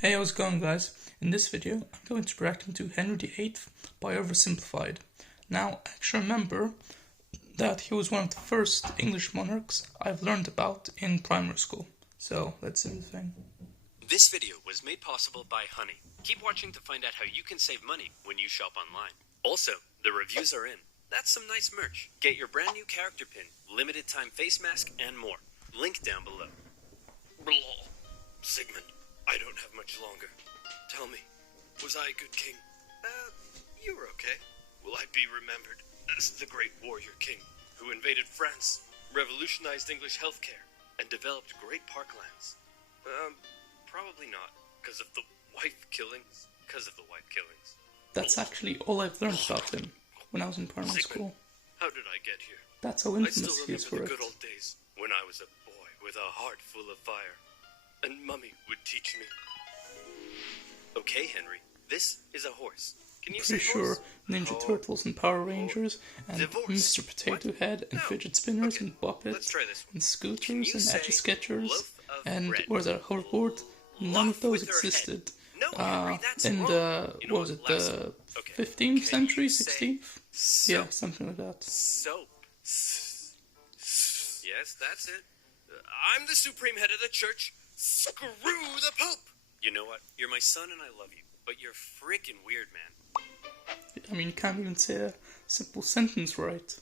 Hey, how's it going, guys? In this video, I'm going to be reacting to Henry VIII by Oversimplified. Now, I actually remember that he was one of the first English monarchs I've learned about in primary school. So, let's do the thing. This video was made possible by Honey. Keep watching to find out how you can save money when you shop online. Also, the reviews are in. That's some nice merch. Get your brand new character pin, limited time face mask, and more. Link down below. Blah. Sigmund, I don't have much longer. Tell me, was I a good king? You were okay. Will I be remembered as the great warrior king who invaded France, revolutionized English healthcare, and developed great parklands? Probably not, because of the wife killings. That's actually all I've learned about him when I was in primary school. How did I get here? That's how I infamous still he is remember for the it. good old days when I was a boy with a heart full of fire, and Mummy would teach me. Okay, Henry, this is a horse. Can you say Pretty sure horse? Ninja Turtles and Power Rangers and Divorce. Mr. Potato Head and No. fidget spinners Okay, and let's Boppets try this one. and Can scooters you and say etch-a-sketchers loaf of and bread? what was that, hoverboard? None of Loaf those with her head. existed No, Henry, that's in wrong. the, You know what was it, last- the Okay. 15th Can century, you say 16th? soap? Yeah, something like that. Soap. Yes, that's it. I'm the supreme head of the church. Screw the Pope. You know what? You're my son and I love you, but you're freaking weird, man. I mean, you can't even say a simple sentence right.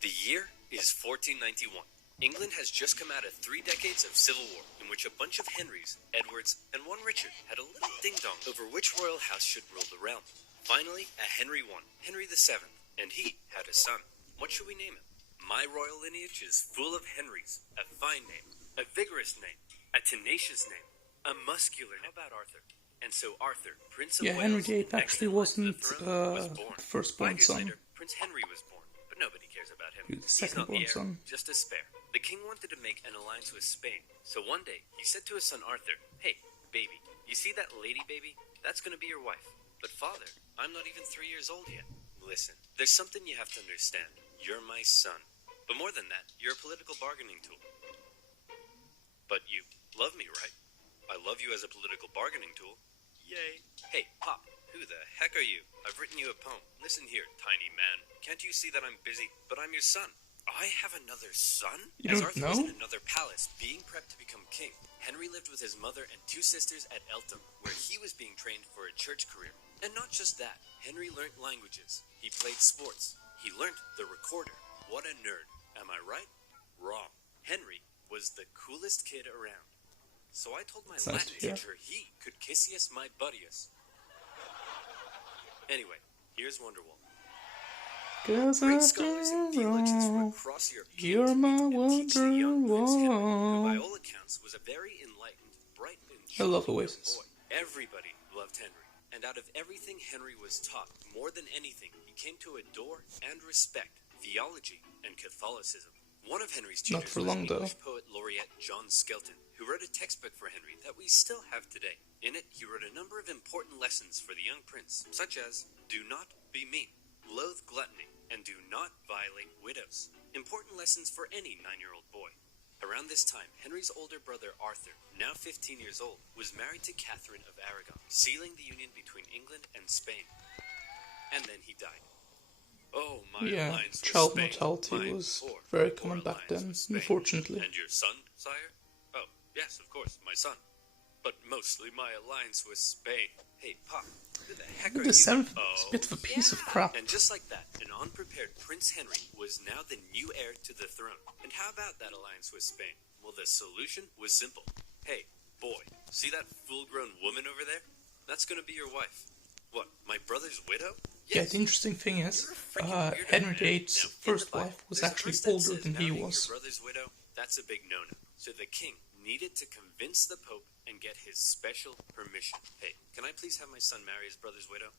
The year is 1491. England has just come out of 3 decades of civil war, in which a bunch of Henrys, Edwards, and one Richard had a little ding-dong over which royal house should rule the realm. Finally, a Henry won, Henry VII, and he had a son. What should we name him? My royal lineage is full of Henrys. A fine name, a vigorous name, a tenacious name, a muscular name. How about Arthur? And so Arthur, Prince of Yeah, Wales, Henry VIII next actually in line to the wasn't throne, was born. the firstborn 5 years son. later, Prince Henry was born, but nobody cares about him. He was the He's not the second-born heir, son. just a spare. The king wanted to make an alliance with Spain, so one day he said to his son Arthur, "Hey, baby, you see that lady baby? That's gonna be your wife. But father, I'm not even 3 years old yet. Listen, there's something you have to understand. You're my son. But more than that, you're a political bargaining tool. But you love me, right? I love you as a political bargaining tool. Yay. Hey, Pop, who the heck are you? I've written you a poem. Listen here, tiny man. Can't you see that I'm busy? But I'm your son. I have another son? You As don't Arthur was know? in another palace, being prepped to become king, Henry lived with his mother and 2 sisters at Eltham, where he was being trained for a church career. And not just that, Henry learnt languages. He played sports. He learnt the recorder. What a nerd. Am I right? Wrong. Henry was the coolest kid around. So I told my It's nice Latin to hear. teacher he could kissius my buddius. Anyway, here's Wonderwall. 'Cause Great scholars and after theologians from all, across Europe came you're to my meet and teach the young Prince Henry, who by Wonderwall. all accounts was a very enlightened, bright, and I love charming young Oasis. boy. Everybody loved Henry, and out of everything Henry was taught, more than anything, he came to adore and respect theology and Catholicism. One of Henry's Not tutors for was long, though. English poet laureate John Skelton, who wrote a textbook for Henry that we still have today. In it, he wrote a number of important lessons for the young prince, such as, do not be mean, loathe gluttony, and do not violate widows. Important lessons for any 9-year-old boy. Around this time, Henry's older brother Arthur, now 15 years old, was married to Catherine of Aragon, sealing the union between England and Spain. And then he died. Oh, my Yeah, alliance with child Spain, mortality my was poor, very poor common back alliance then, with Spain. unfortunately. And your son, sire? Oh, yes, of course, my son. But mostly my alliance with Spain. Hey, Pop, who the heck are The you? seventh Oh, is a bit of a piece of crap. And just like that, an unprepared Prince Henry was now the new heir to the throne. And how about that alliance with Spain? Well, the solution was simple. Hey, boy, see that full-grown woman over there? That's gonna be your wife. What, my brother's widow? Yeah, the interesting thing is, You're a freaking weirdo, Henry man. VIII's Now, in first the Bible, wife was there's a actually verse that older says than he marrying was. Your brother's widow, that's a big no-no. So the king needed to convince the Pope and get his special permission. Hey, can I please have my son marry his brother's widow?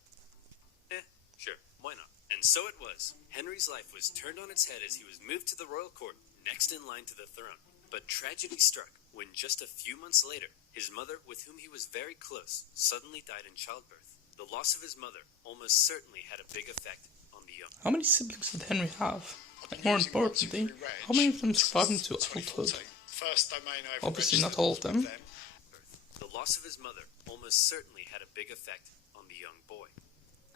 Sure, why not? And so it was. Henry's life was turned on its head as he was moved to the royal court, next in line to the throne. But tragedy struck when just a few months later, his mother, with whom he was very close, suddenly died in childbirth. The loss of his mother almost certainly had a big effect on the young. How many siblings did Henry have? And more importantly, how many of them survived into adulthood? First domain over Obviously not all of them. the loss of his mother almost certainly had a big effect on the young boy.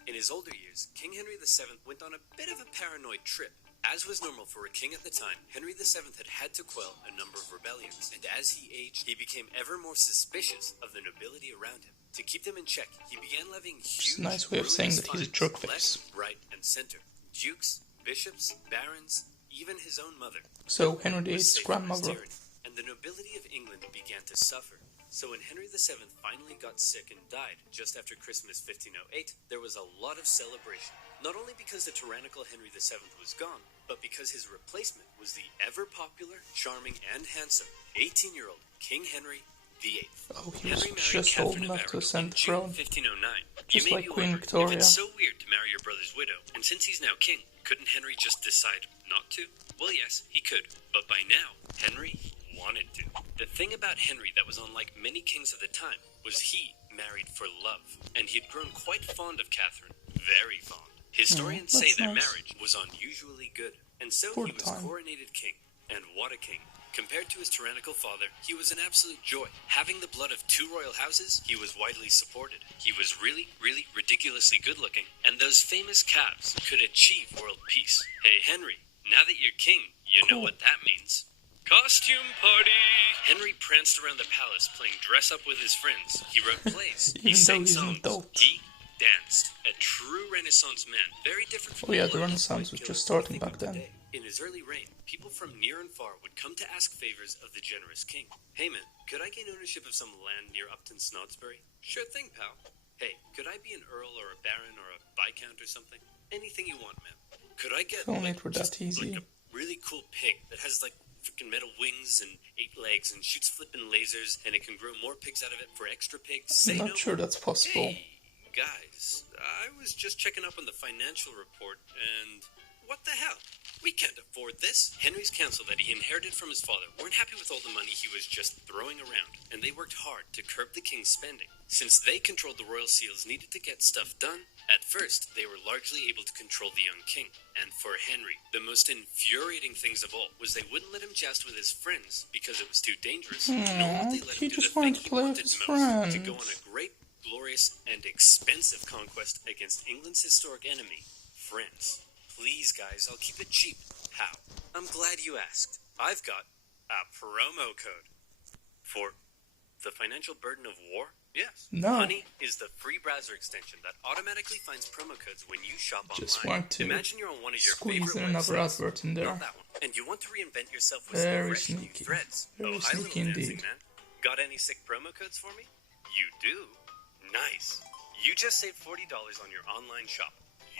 In his older years, King Henry VII went on a bit of a paranoid trip. As was normal for a king at the time, Henry VII had to quell a number of rebellions, and as he aged, he became ever more suspicious of the nobility around him. To keep them in check, he began levying huge, It's a nice way of saying that he's a jerkface. left, right, and center. Dukes, bishops, barons, even his own mother. So Henry VIII's grandmother. And the nobility of England began to suffer. So when Henry VII finally got sick and died just after Christmas 1508, there was a lot of celebration. Not only because the tyrannical Henry VII was gone, but because his replacement was the ever-popular, charming, and handsome 18-year-old King Henry VIII. Oh, he was just old enough to ascend the throne. 1509. Just like Queen wonder, Victoria. if it's so weird to marry your brother's widow, and since he's now king, couldn't Henry just decide not to? Well, yes, he could. But by now, Henry wanted to. The thing about Henry that was unlike many kings of the time was he married for love, and he had grown quite fond of Catherine. Very fond. Historians say their marriage was unusually good, and so he was coronated king. And what a king. Compared to his tyrannical father, he was an absolute joy. Having the blood of two royal houses, he was widely supported. He was really, really ridiculously good looking, and those famous calves could achieve world peace. Hey Henry, now that you're king, you know what that means. Costume party! Henry pranced around the palace playing dress up with his friends. He wrote plays. He sang songs. He danced. A true Renaissance man. Very different from the Renaissance was just starting back then. In his early reign, people from near and far would come to ask favors of the generous king. Hey man, could I gain ownership of some land near Upton Snodsbury? Sure thing, pal. Hey, could I be an earl or a baron or a viscount or something? Anything you want, man. Could I get like a really cool pig that has like freaking metal wings and 8 legs and shoots flippin' lasers and it can grow more pigs out of it for extra pigs? I'm not sure that's possible. Hey, guys, I was just checking up on the financial report and what the hell? We can't afford this. Henry's council that he inherited from his father weren't happy with all the money he was just throwing around, and they worked hard to curb the king's spending. Since they controlled the royal seals needed to get stuff done, at first they were largely able to control the young king. And for Henry, the most infuriating things of all was they wouldn't let him joust with his friends because it was too dangerous, nor would they let him do the thing he wanted most, to go on a great, glorious, and expensive conquest against England's historic enemy, France. Please, guys, I'll keep it cheap. How? I'm glad you asked. I've got a promo code. For the financial burden of war? Yes. No. Honey is the free browser extension that automatically finds promo codes when you shop online. Just want to imagine you're on one of your squeeze favorite in another advert in there. Not that one. And you want to reinvent yourself with Very some fresh new sneaky. threads. Very hi, sneaky little dancing indeed. man. Got any sick promo codes for me? You do? Nice. You just saved $40 on your online shop.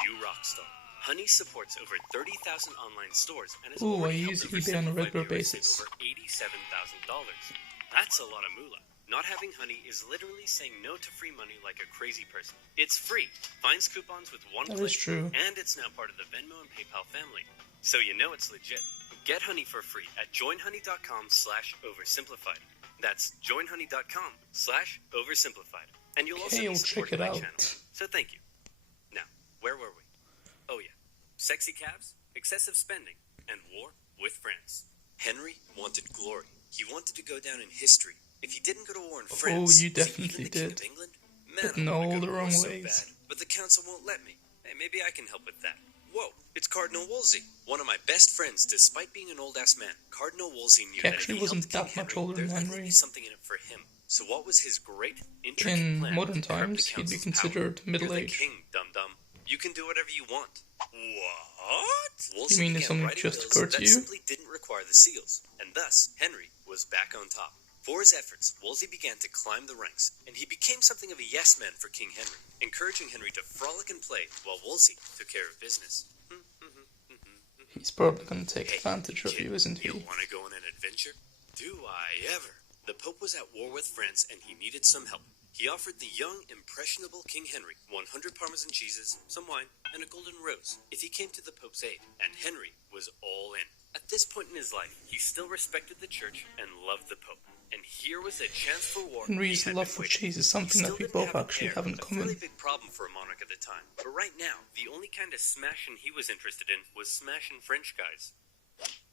You rock star. Honey supports over 30,000 online stores and has already helped eBay on a regular viewers save basis. over $87,000. That's a lot of moolah. Not having Honey is literally saying no to free money like a crazy person. It's free, finds coupons with one That click, is true. and it's now part of the Venmo and PayPal family. So you know it's legit. Get Honey for free at joinhoney.com/oversimplified. That's joinhoney.com/oversimplified. And you'll also be supporting my channel. So thank you. Now, where were we? Oh yeah. Sexy calves, excessive spending, and war with France. Henry wanted glory. He wanted to go down in history. If he didn't go to war in France, you definitely even the King did. of England, But man, in I wanna all go the to wrong war so ways. bad, but the council won't let me. Hey, maybe I can help with that. Whoa, it's Cardinal Wolsey, one of my best friends. Despite being an old-ass man, Cardinal Wolsey knew He that if actually he wasn't helped King that much Henry, older than there'd likely Henry. be something in it for him. So what was his great, intricate In plan modern to curb the times, he'd be council's considered power? middle You're the aged. king, dum-dum. You can do whatever you want. What? Wolsey mean began if something writing just bills occurred to that you? simply didn't require the seals, and thus Henry was back on top. For his efforts, Wolsey began to climb the ranks, and he became something of a yes-man for King Henry, encouraging Henry to frolic and play while Wolsey took care of business. He's probably going to take Hey, advantage of kid, you, isn't he? You want to go on an adventure? Do I ever? The Pope was at war with France, and he needed some help. He offered the young, impressionable King Henry 100 Parmesan cheeses, some wine, and a golden rose if he came to the Pope's aid, and Henry was all in. At this point in his life, he still respected the church and loved the Pope. And here was a chance for war. Henry's he had love been for waiting. cheese is something He that still we didn't both have an actually heir, have in a common. fairly big problem for a monarch at the time. But right now, the only kind of smashing he was interested in was smashing French guys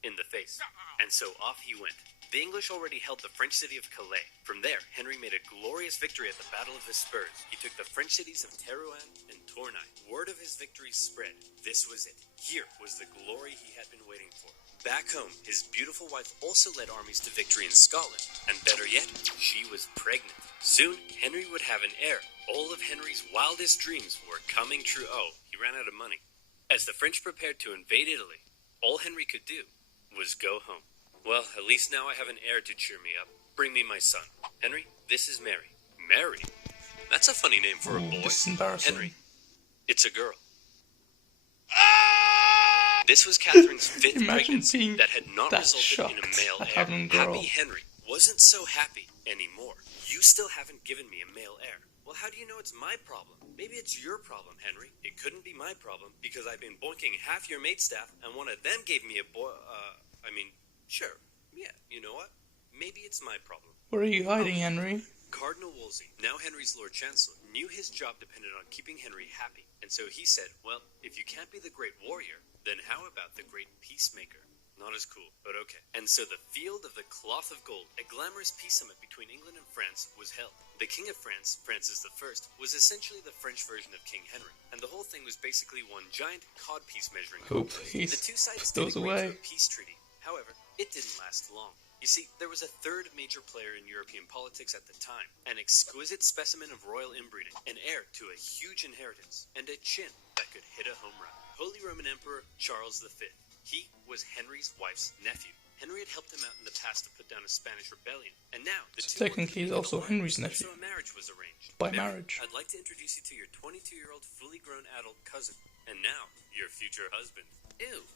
in the face. And so off he went. The English already held the French city of Calais. From there, Henry made a glorious victory at the Battle of the Spurs. He took the French cities of Terouanne and Tournai. Word of his victory spread. This was it. Here was the glory he had been waiting for. Back home, his beautiful wife also led armies to victory in Scotland. And better yet, she was pregnant. Soon, Henry would have an heir. All of Henry's wildest dreams were coming true. Oh, he ran out of money. As the French prepared to invade Italy, all Henry could do was go home. Well, at least now I have an heir to cheer me up. Bring me my son. Henry, this is Mary. Mary? That's a funny name for a boy. This is embarrassing. Henry, it's a girl. This was Catherine's fifth pregnancy that had not resulted in a male heir. Happy Henry wasn't so happy anymore. You still haven't given me a male heir. Well, how do you know it's my problem? Maybe it's your problem, Henry. It couldn't be my problem because I've been boinking half your maidstaff and one of them gave me a boy. Sure. Yeah, you know what? Maybe it's my problem. Where are you hiding, Henry? Cardinal Wolsey, now Henry's Lord Chancellor, knew his job depended on keeping Henry happy. And so he said, well, if you can't be the great warrior, then how about the great peacemaker? Not as cool, but okay. And so the Field of the Cloth of Gold, a glamorous peace summit between England and France, was held. The King of France, Francis I, was essentially the French version of King Henry, and the whole thing was basically one giant codpiece measuring contest. The two sides did agree to a peace treaty. However, it didn't last long. You see, there was a third major player in European politics at the time, an exquisite specimen of royal inbreeding, an heir to a huge inheritance, and a chin that could hit a home run. Holy Roman Emperor Charles V. He was Henry's wife's nephew. Henry had helped him out in the past to put down a Spanish rebellion, and now the two technically he's also Henry's nephew. So a marriage was arranged. By marriage. I'd like to introduce you to your 22-year-old fully grown adult cousin, and now your future husband. Ew.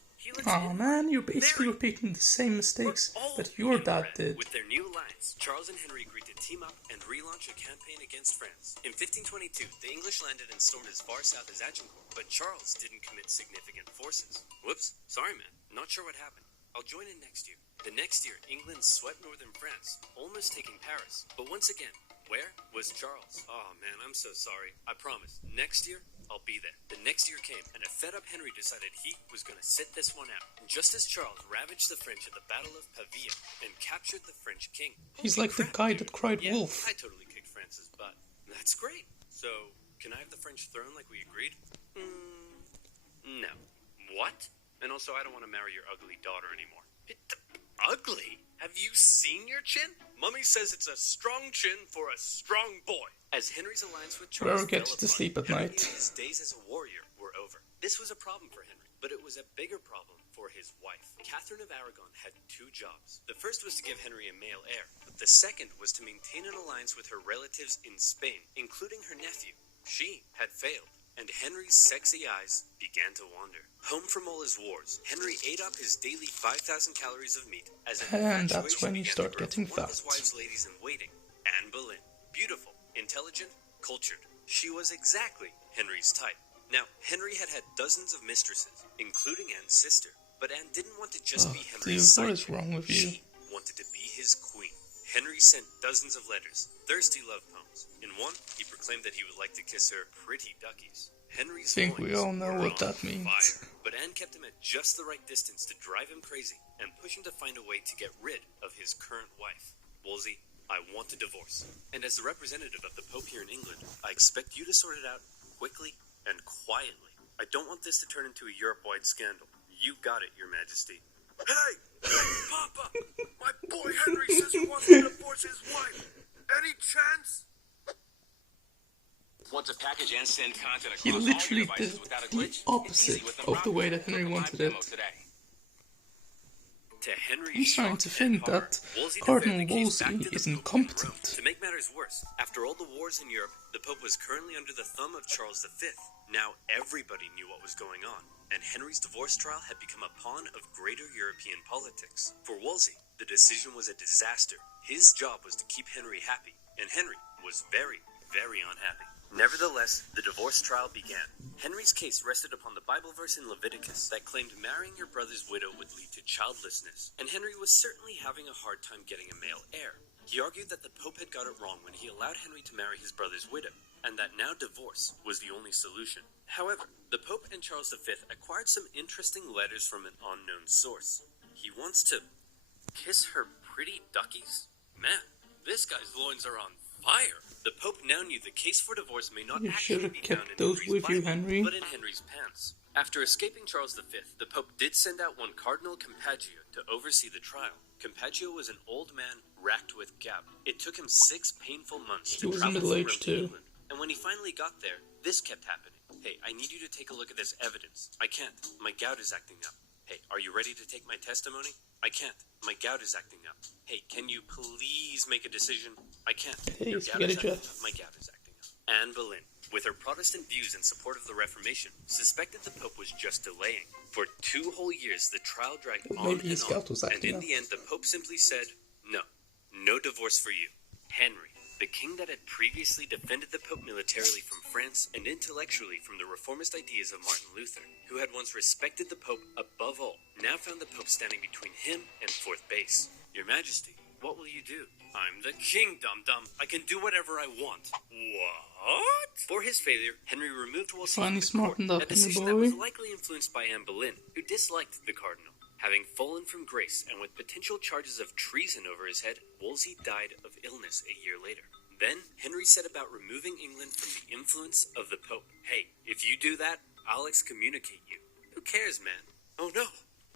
Aw man, you're basically repeating the same mistakes that your dad did. With their new alliance, Charles and Henry agreed to team up and relaunch a campaign against France. In 1522, the English landed and stormed as far south as Agincourt, but Charles didn't commit significant forces. Whoops, sorry man, not sure what happened. I'll join in next year. The next year, England swept northern France, almost taking Paris. But once again, where was Charles? Oh man, I'm so sorry. I promise, next year, I'll be there. The next year came, and a fed-up Henry decided he was going to sit this one out. And just as Charles ravaged the French at the Battle of Pavia and captured the French king... He's like the guy that cried wolf. I totally kicked France's butt. That's great. So, can I have the French throne like we agreed? No. What? And also, I don't want to marry your ugly daughter anymore. Ugly? Have you seen your chin? Mummy says it's a strong chin for a strong boy. As Henry's alliance with Charles gets to sleep at night. His days as a warrior were over. This was a problem for Henry, but it was a bigger problem for his wife. Catherine of Aragon had two jobs. The first was to give Henry a male heir, but the second was to maintain an alliance with her relatives in Spain, including her nephew. She had failed, and Henry's sexy eyes began to wander. Home from all his wars, Henry ate up his daily 5,000 calories of meat as and that's when you start getting fat. One of his wife's ladies in waiting, Anne Boleyn. Beautiful, intelligent, cultured. She was exactly Henry's type. Now, Henry had had dozens of mistresses, including Anne's sister, but Anne didn't want to just be Henry's dude, what is wrong with you? She wanted to be his queen. Henry sent dozens of letters, thirsty love poems. In one, he proclaimed that he would like to kiss her pretty duckies. Henry's I think we all know what that means. Fire, but Anne kept him at just the right distance to drive him crazy and push him to find a way to get rid of his current wife. Wolsey, I want a divorce. And as the representative of the Pope here in England, I expect you to sort it out quickly and quietly. I don't want this to turn into a Europe-wide scandal. You got it, Your Majesty. Hey, Papa! My boy Henry says he wants to divorce his wife. Any chance? Want to package and send content across He literally all did devices without a the glitch? opposite of the way that Henry wanted it. To Henry's I'm starting to think that Cardinal Wolsey is incompetent. To make matters worse, after all the wars in Europe, the Pope was currently under the thumb of Charles V. Now everybody knew what was going on, and Henry's divorce trial had become a pawn of greater European politics. For Wolsey, the decision was a disaster. His job was to keep Henry happy, and Henry was very, very unhappy. Nevertheless, the divorce trial began. Henry's case rested upon the Bible verse in Leviticus that claimed marrying your brother's widow would lead to childlessness, and Henry was certainly having a hard time getting a male heir. He argued that the Pope had got it wrong when he allowed Henry to marry his brother's widow, and that now divorce was the only solution. However, the Pope and Charles V acquired some interesting letters from an unknown source. He wants to kiss her pretty duckies? Man, this guy's loins are on fire. The Pope now knew the case for divorce may not You should actually have be found kept in those Henry's with you, Bible, Henry. but in Henry's pants. After escaping Charles V, the Pope did send out one Cardinal Campeggio to oversee the trial. Campeggio was an old man racked with gout. It took him 6 painful months He to was travel from middle-aged Rome to too. England. And when he finally got there, this kept happening. Hey, I need you to take a look at this evidence. I can't. My gout is acting up. Hey, are you ready to take my testimony? I can't. My gout is acting up. Hey, can you please make a decision? I can't. Hey, Your gout spaghetti is acting Jeff. up. My gout is acting up. Anne Boleyn, with her Protestant views in support of the Reformation, suspected the Pope was just delaying. For 2 whole years, the trial dragged Well, on maybe his and on, gout was and acting in up. the end, the Pope simply said, no divorce for you. Henry, the king that had previously defended the Pope militarily from France and intellectually from the reformist ideas of Martin Luther, who had once respected the Pope above all, now found the Pope standing between him and fourth base. Your Majesty, what will you do? I'm the king, dum-dum. I can do whatever I want. What? For his failure, Henry removed Wolsey Finally from the court, smartened up, a Henry decision that boy. was likely influenced by Anne Boleyn, who disliked the cardinal. Having fallen from grace and with potential charges of treason over his head, Wolsey died of illness a year later. Then, Henry set about removing England from the influence of the Pope. Hey, if you do that, I'll excommunicate you. Who cares, man? Oh no,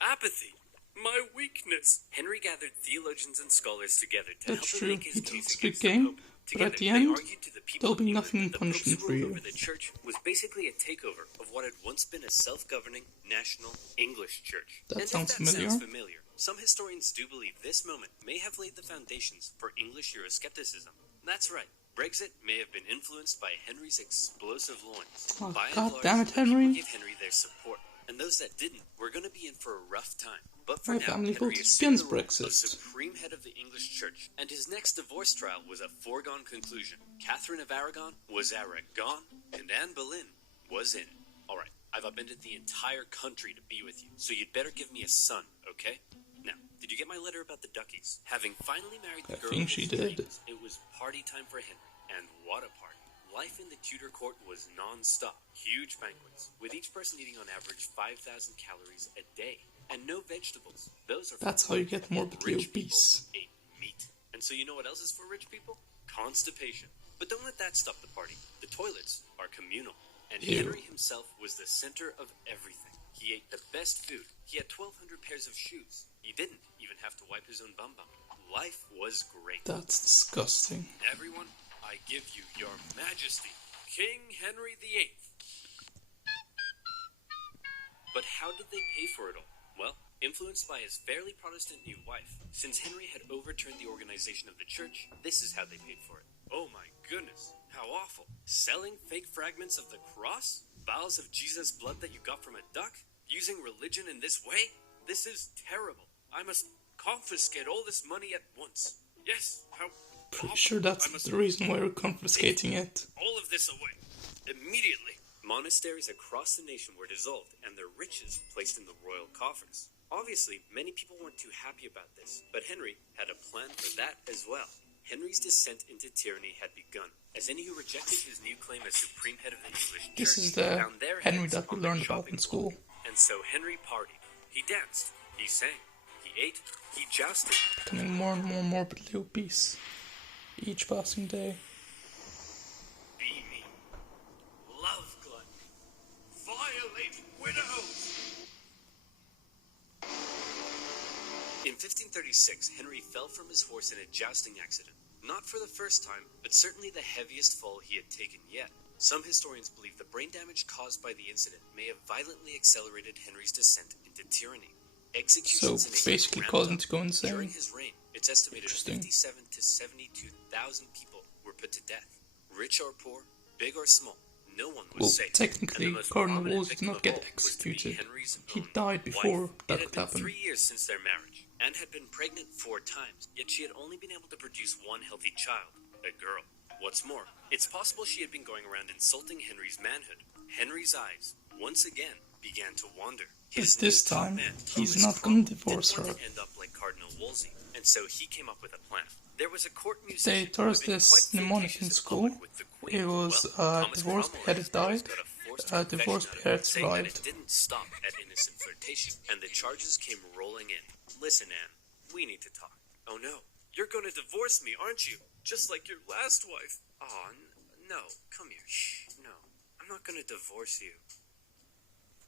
apathy. My weakness. Henry gathered theologians and scholars together to That's help true. him make his He case talks a big against the game, Pope. but at Together, the they end, argued to the people there'll of be England nothing in that the punishment Pope's for rule you. over the church was basically a takeover of what had once been a self-governing national English church. That And sounds if that familiar. sounds familiar, some historians do believe this moment may have laid the foundations for English Euroscepticism. That's right. Brexit may have been influenced by Henry's explosive loins. Oh, By and God large, damn it, the people Henry. gave Henry their support, and those that didn't were going to be in for a rough time. But for My now, family Henry voted assumed against the role Brexit. of supreme head of the English Church, and his next divorce trial was a foregone conclusion. Catherine of Aragon was Aragon, and Anne Boleyn was in it. All right, I've upended the entire country to be with you, so you'd better give me a son, okay? Now, did you get my letter about the duckies? Having finally married the I girl think of she his did. dreams, it was party time for Henry, and what a party. Life in the Tudor court was non-stop. Huge banquets, with each person eating on average 5,000 calories a day. And no vegetables. Those are for That's how you get morbidly rich people obese. ate meat. And so you know what else is for rich people? Constipation. But don't let that stop the party. The toilets are communal. And Ew. Henry himself was the center of everything. He ate the best food. He had 1,200 pairs of shoes. He didn't even have to wipe his own bum-bum. Life was great. That's disgusting. Everyone, I give you your majesty, King Henry VIII. But how did they pay for it all? Well, influenced by his fairly Protestant new wife. Since Henry had overturned the organization of the church, this is how they paid for it. Oh my goodness, how awful. Selling fake fragments of the cross? Vials of Jesus' blood that you got from a duck? Using religion in this way? This is terrible. I must confiscate all this money at once. Yes, how Pretty awful. sure that's I must the reason why we're confiscating it. all of this away. Immediately. Monasteries across the nation were dissolved and their riches placed in the royal coffers. Obviously, many people weren't too happy about this, but Henry had a plan for that as well. Henry's descent into tyranny had begun, as any who rejected his new claim as supreme head of the English church This is the found their Henry heads that we on their learned about chopping in school. block. And so Henry partied. He danced. He sang. He ate. He jousted. Becoming more and more morbidly obese. Each passing day. Be me. Love glut. Violate widows. In 1536, Henry fell from his horse in a jousting accident. Not for the first time, but certainly the heaviest fall he had taken yet. Some historians believe the brain damage caused by the incident may have violently accelerated Henry's descent into tyranny. So Executions in England basically ramped caused him up. to go insane. During his reign, it's estimated Interesting. 57 to 72,000 people were put to death. Rich or poor, big or small, no one was Well, safe. technically, And the most Cardinal prominent Wolsey did victim not of get all was to be executed. Henry's He own died before wife. that It had could been happen. 3 years since their marriage, and had been pregnant 4 times, yet she had only been able to produce one healthy child, a girl. What's more, it's possible she had been going around insulting Henry's manhood. Henry's eyes, once again, began to wander. But His this new top time, man, he's Thomas not Cromwell, gonna divorce didn't want her. to end up like Cardinal Wolsey, and so he came up with a plan. There was a court They musician taught us who had been this quite mnemonic flirtatious in and school. public with the Queen. It was Well, divorced Cromwell beheaded and his brothers died, got a forced divorced confession out of beheaded it, saying that survived. it didn't stop at innocent flirtation, and the charges came rolling in. Listen, Anne, we need to talk. Oh no, you're going to divorce me, aren't you? Just like your last wife. Aw, no, come here. Shh, no, I'm not going to divorce you.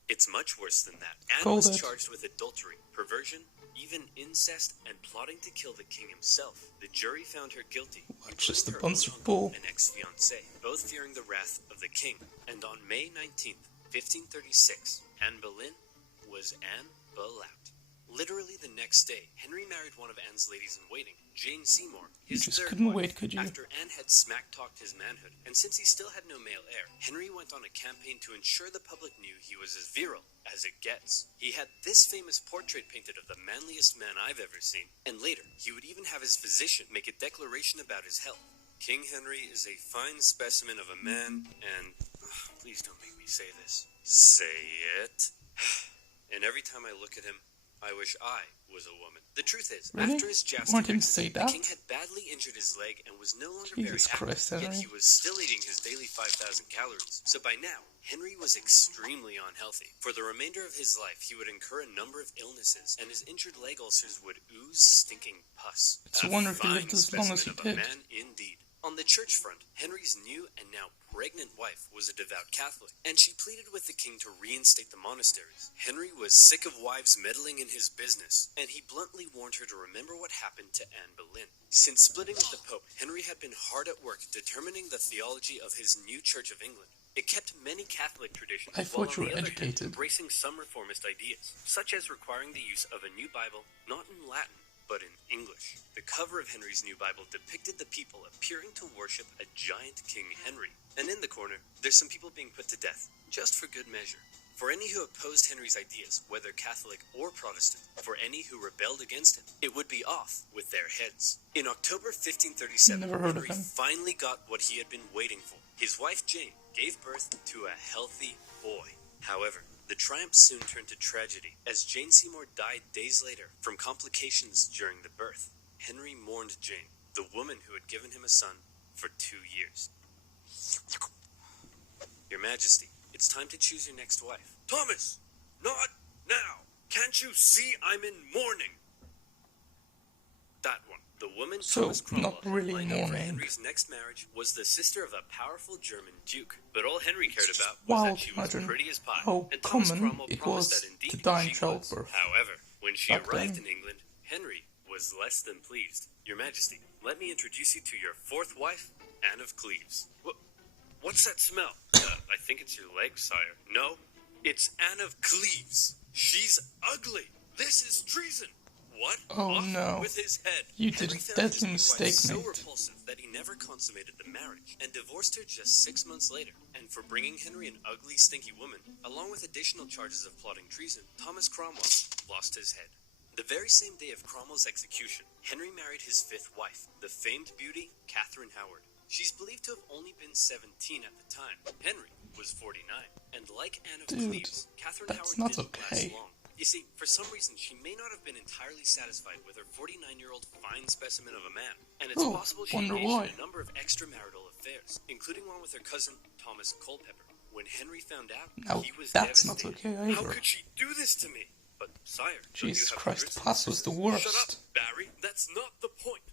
It's much worse than that. Anne was charged with adultery, perversion, even incest, and plotting to kill the king himself. The jury found her guilty, Just a including her bunch own of uncle bull. and ex-fiancé, both fearing the wrath of the king. And on May 19th, 1536, Anne Boleyn was Anne Boleyn. Literally the next day, Henry married one of Anne's ladies-in-waiting, Jane Seymour, his You just third couldn't wife, wait, could you? after Anne had smack-talked his manhood. And since he still had no male heir, Henry went on a campaign to ensure the public knew he was as virile as it gets. He had this famous portrait painted of the manliest man I've ever seen, and later, he would even have his physician make a declaration about his health. King Henry is a fine specimen of a man, and... please don't make me say this. Say it. And every time I look at him, I wish I was a woman. The truth is, Really? after his jousting, Want him to say the that? king had badly injured his leg and was no longer Jesus very Christ, active, yet Henry. he was still eating his daily 5,000 calories. So by now, Henry was extremely unhealthy. For the remainder of his life, he would incur a number of illnesses, and his injured leg ulcers would ooze stinking pus. It's a wonder if he lived as long as he specimen of a did. man indeed. On the church front, Henry's new and now pregnant wife was a devout Catholic, and she pleaded with the king to reinstate the monasteries. Henry was sick of wives meddling in his business, and he bluntly warned her to remember what happened to Anne Boleyn. Since splitting with the Pope, Henry had been hard at work determining the theology of his new Church of England. It kept many Catholic traditions, I while thought on you the were other hand, educated. embracing some reformist ideas, such as requiring the use of a new Bible, not in Latin, but in English. The cover of Henry's new Bible depicted the people appearing to worship a giant King Henry. And in the corner, there's some people being put to death, just for good measure. For any who opposed Henry's ideas, whether Catholic or Protestant, for any who rebelled against him, it would be off with their heads. In October 1537, Never heard of Henry him. finally got what he had been waiting for. His wife Jane gave birth to a healthy boy. However, the triumph soon turned to tragedy, as Jane Seymour died days later from complications during the birth. Henry mourned Jane, the woman who had given him a son, for 2 years. Your Majesty, it's time to choose your next wife. Thomas! Not now! Can't you see I'm in mourning? That one. The woman So, Thomas Cromwell not really lined up for mourning. Henry's next marriage was the sister of a powerful German duke. But all Henry cared about was Wild that she was imagine pretty as pie. how And Thomas common Cromwell it promised was that indeed to die in she was. childbirth. However, when she Back arrived then. in England, Henry was less than pleased. Your Majesty, let me introduce you to your fourth wife, Anne of Cleves. What's that smell? I think it's your leg, sire. No, it's Anne of Cleves. She's ugly. This is treason. What? Oh, Off no. with his head. You did Henry a found deadly his wife mistake, so mate. repulsive that he never consummated the marriage and divorced her just 6 months later. And for bringing Henry an ugly, stinky woman, along with additional charges of plotting treason, Thomas Cromwell lost his head. The very same day of Cromwell's execution, Henry married his fifth wife, the famed beauty, Catherine Howard. She's believed to have only been 17 at the time. Henry was 49. And like Anne of Dude, Cleves, Catherine that's Howard not didn't okay. last long. You see, for some reason, she may not have been entirely satisfied with her 49-year-old fine specimen of a man. And it's Oh, possible she wonder engaged why. in a number of extramarital affairs, including one with her cousin, Thomas Culpeper. When Henry found out, Now, he was that's not devastated. okay How either. could she do this to me? But, sire, don't Jesus you have Christ, hundreds of Pass was the sisters? Shut up, worst. Barry. That's not the point.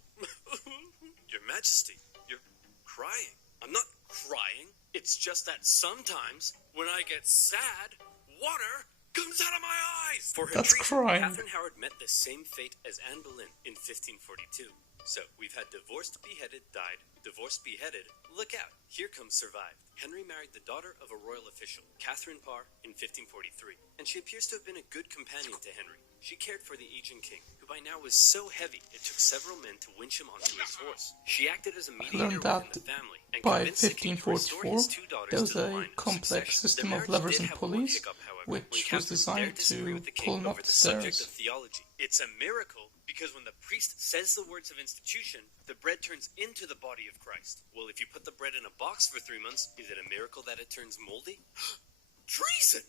Your Majesty, you're crying. I'm not crying. It's just that sometimes, when I get sad, water comes out of my eyes. For her That's treason, crying. Catherine Howard met the same fate as Anne Boleyn in 1542. So, we've had divorced, beheaded, died, divorced, beheaded. Look out, here comes survived. Henry married the daughter of a royal official, Catherine Parr, in 1543, and she appears to have been a good companion to Henry. She cared for the aging king, who by now was so heavy it took several men to winch him onto his horse. She acted as a mediator learned within that the family, and by convinced the king to restore his 2 daughters there was to the a line of complex succession. system The of marriage levers did and have one pulleys, hiccup, however, which when was Catherine designed dared disagree to with the king pull him over up the the subject stairs. of theology. It's a miracle because when the priest says the words of institution, the bread turns into the body of Christ. Well, if you put the bread in a box for 3 months, is it a miracle that it turns moldy? Treason!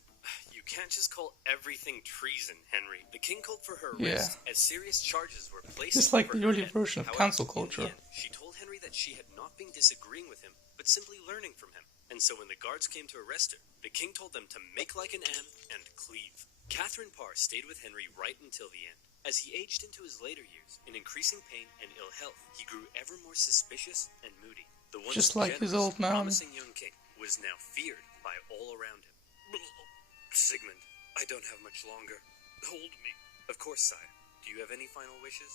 You can't just call everything treason, Henry. The king called for her arrest, as serious charges were placed Just like over the her early head. version of However, cancel in the culture. end, she told Henry that she had not been disagreeing with him, but simply learning from him. And so when the guards came to arrest her, the king told them to make like an Anne and cleave. Catherine Parr stayed with Henry right until the end. As he aged into his later years, in increasing pain and ill health, he grew ever more suspicious and moody. The once Just like his old man. promising young king was now feared by all around him. Sigmund, I don't have much longer. Hold me. Of course, sire. Do you have any final wishes?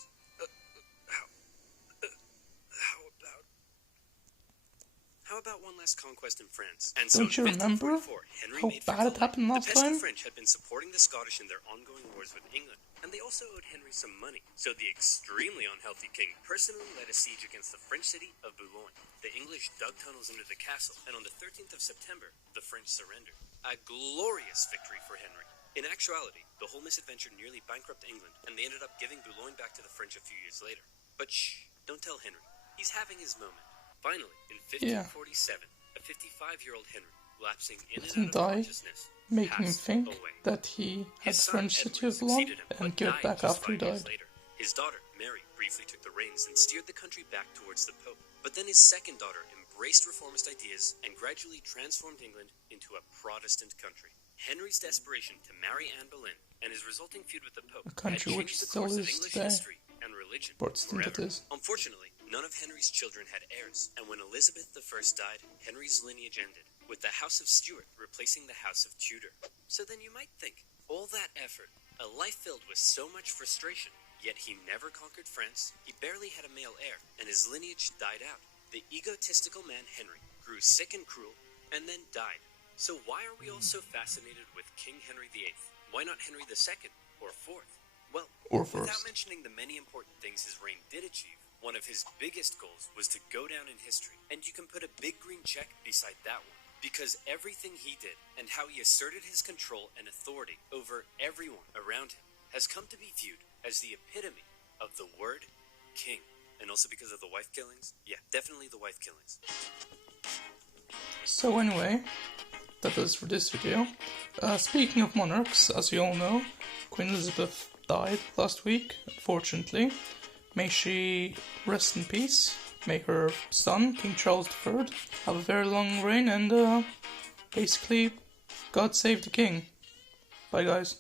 How about one last conquest in France? And so Don't you remember Henry how made bad it happened last the pesky time? French had been supporting the Scottish in their ongoing wars with England, and they also owed Henry some money. So the extremely unhealthy king personally led a siege against the French city of Boulogne. The English dug tunnels into the castle, and on the 13th of September, the French surrendered. A glorious victory for Henry. In actuality, the whole misadventure nearly bankrupted England, and they ended up giving Boulogne back to the French a few years later. But shh, don't tell Henry. He's having his moment. Finally, in 1547, a 55-year-old Henry, lapsing in and out of consciousness, making him passed think away. that he had His the son, French city Edward, of Boulogne succeeded him, and but gave it died back just after he 5 years died. later. His daughter, Mary, briefly took the reins and steered the country back towards the Pope. But then his second daughter embraced reformist ideas and gradually transformed England into a Protestant country. Henry's desperation to marry Anne Boleyn and his resulting feud with the Pope A country had which changed the still course of is English today. history and religion Protestant forever. it is. Unfortunately, none of Henry's children had heirs, and when Elizabeth I died, Henry's lineage ended, with the House of Stuart replacing the House of Tudor. So then you might think, all that effort, a life filled with so much frustration, yet he never conquered France, he barely had a male heir, and his lineage died out. The egotistical man Henry grew sick and cruel, and then died. So why are we all so fascinated with King Henry VIII? Why not Henry II or IV? Well, Or without first. mentioning the many important things his reign did achieve, one of his biggest goals was to go down in history, and you can put a big green check beside that one. Because everything he did, and how he asserted his control and authority over everyone around him, has come to be viewed as the epitome of the word king. And also because of the wife killings? Yeah, definitely the wife killings. So anyway, that is for this video. Speaking of monarchs, as you all know, Queen Elizabeth died last week, unfortunately. May she rest in peace. May her son, King Charles III, have a very long reign, and basically, God save the king. Bye guys.